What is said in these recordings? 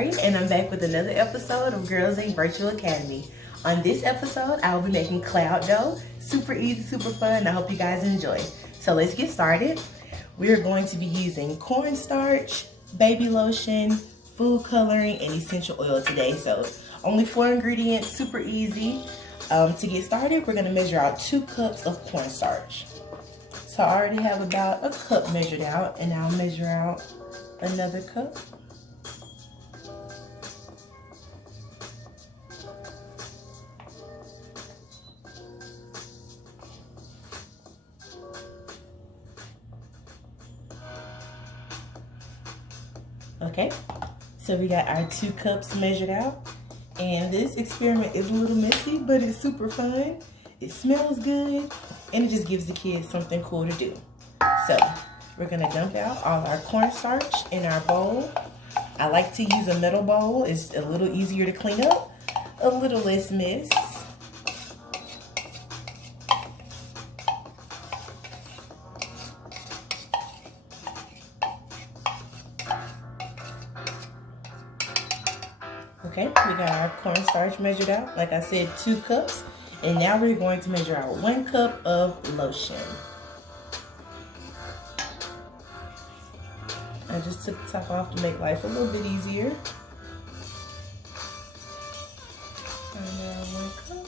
Zahari, and I'm back with another episode of Girls Inc. Virtual Academy. On this episode, I will be making cloud dough. Super easy, super fun. I hope you guys enjoy. So let's get started. We're going to be using cornstarch, baby lotion, food coloring, and essential oil today. So only 4 ingredients, super easy. To get started, we're gonna measure out 2 cups of cornstarch. So I already have about a cup measured out, and I'll measure out another cup. Okay, so we got our 2 cups measured out, and this experiment is a little messy, but it's super fun. It smells good, and it just gives the kids something cool to do. So we're gonna dump out all our cornstarch in our bowl. I like to use a metal bowl. It's a little easier to clean up, a little less mess. Okay, we got our cornstarch measured out. Like I said, 2 cups. And now we're going to measure out 1 cup of lotion. I just took the top off to make life a little bit easier. And now 1 cup.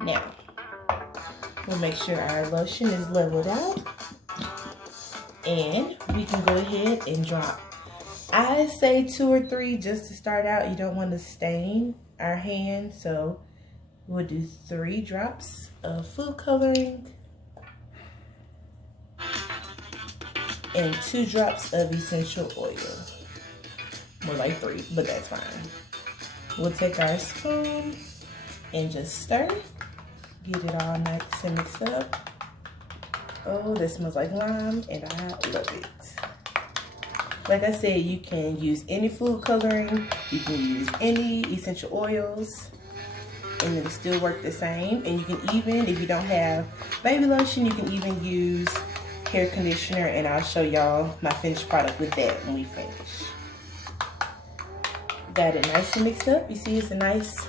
Now, we'll make sure our lotion is leveled out, and we can go ahead and drop. I say 2 or 3 just to start out. You don't want to stain our hand, so we'll do 3 drops of food coloring and 2 drops of essential oil. More like 3, but that's fine. We'll take our spoon and just stir. Get it all nice and mixed up. Oh, this smells like lime, and I love it. Like I said, you can use any food coloring, you can use any essential oils, and it'll still work the same. And you can even, if you don't have baby lotion, you can even use hair conditioner, and I'll show y'all my finished product with that when we finish. Got it nice and mixed up. You see it's a nice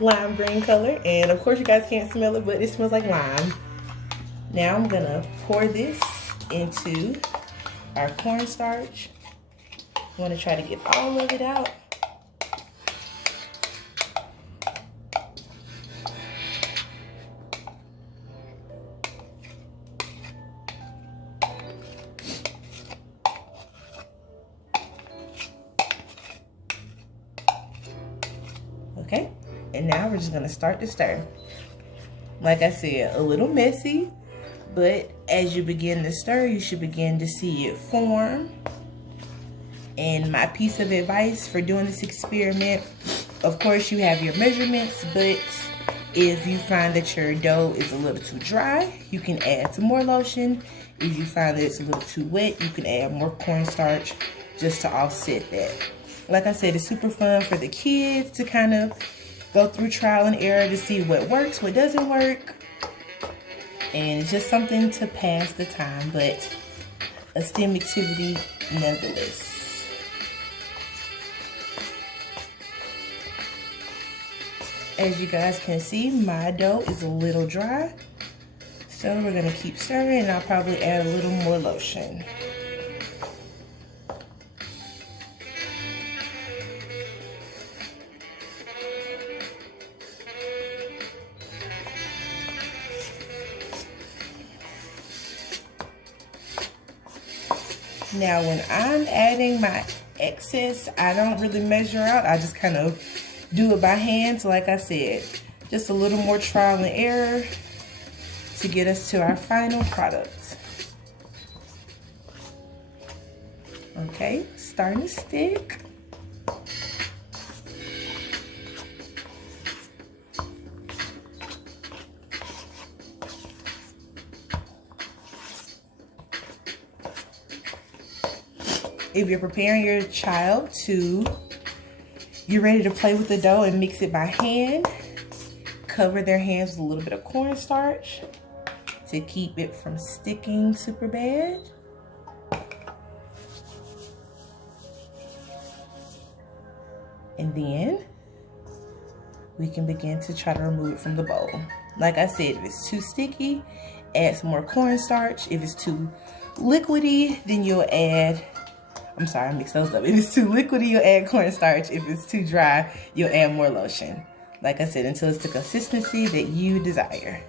lime green color, and of course you guys can't smell it, but it smells like lime. Now I'm gonna pour this into our cornstarch. I want to try to get all of it out. Okay. And now we're just gonna start to stir. Like I said, a little messy, but as you begin to stir, you should begin to see it form. And my piece of advice for doing this experiment, of course you have your measurements, but if you find that your dough is a little too dry, you can add some more lotion. If you find that it's a little too wet, you can add more cornstarch just to offset that. Like I said, it's super fun for the kids to kind of go through trial and error to see what works, what doesn't work. And it's just something to pass the time, but a STEM activity nonetheless. As you guys can see, my dough is a little dry. So we're gonna keep stirring, and I'll probably add a little more lotion. Now when I'm adding my excess, I don't really measure out. I just kind of do it by hand. So like I said, just a little more trial and error to get us to our final product. Okay, starting to stick. if you're preparing your child to get ready to play with the dough and mix it by hand, cover their hands with a little bit of cornstarch to keep it from sticking super bad. And then we can begin to try to remove it from the bowl. Like I said, if it's too sticky, add some more cornstarch. If it's too liquidy, then you'll add, I'm sorry, I mixed those up. If it's too liquidy, you'll add cornstarch. If it's too dry, you'll add more lotion. Like I said, until it's the consistency that you desire.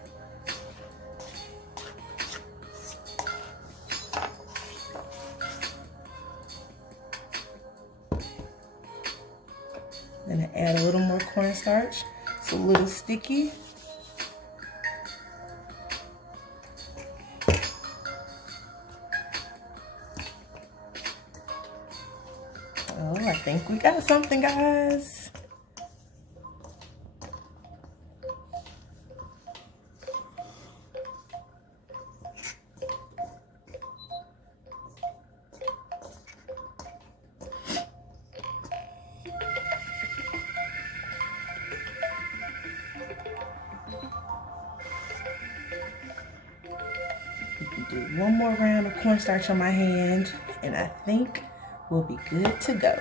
Then I add a little more cornstarch. It's a little sticky. Oh, I think we got something, guys. Do one more round of cornstarch on my hand, and I think we'll be good to go.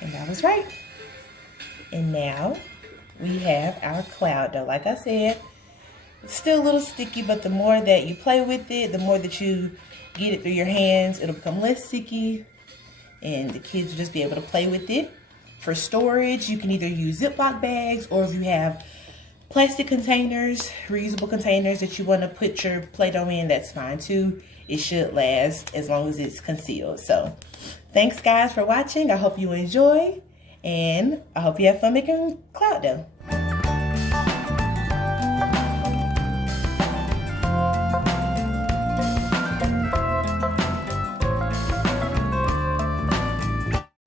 And I was right. And now we have our cloud dough. Like I said, it's still a little sticky, but the more that you play with it, the more that you get it through your hands, it'll become less sticky, and the kids will just be able to play with it. For storage, you can either use Ziploc bags, or if you have plastic containers, reusable containers that you want to put your Play-Doh in, that's fine too. It should last as long as it's concealed. So thanks guys for watching. I hope you enjoy, and I hope you have fun making cloud dough.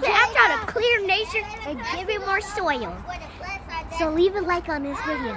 I'm trying to clear nature and give it more soil. So leave a like on this video.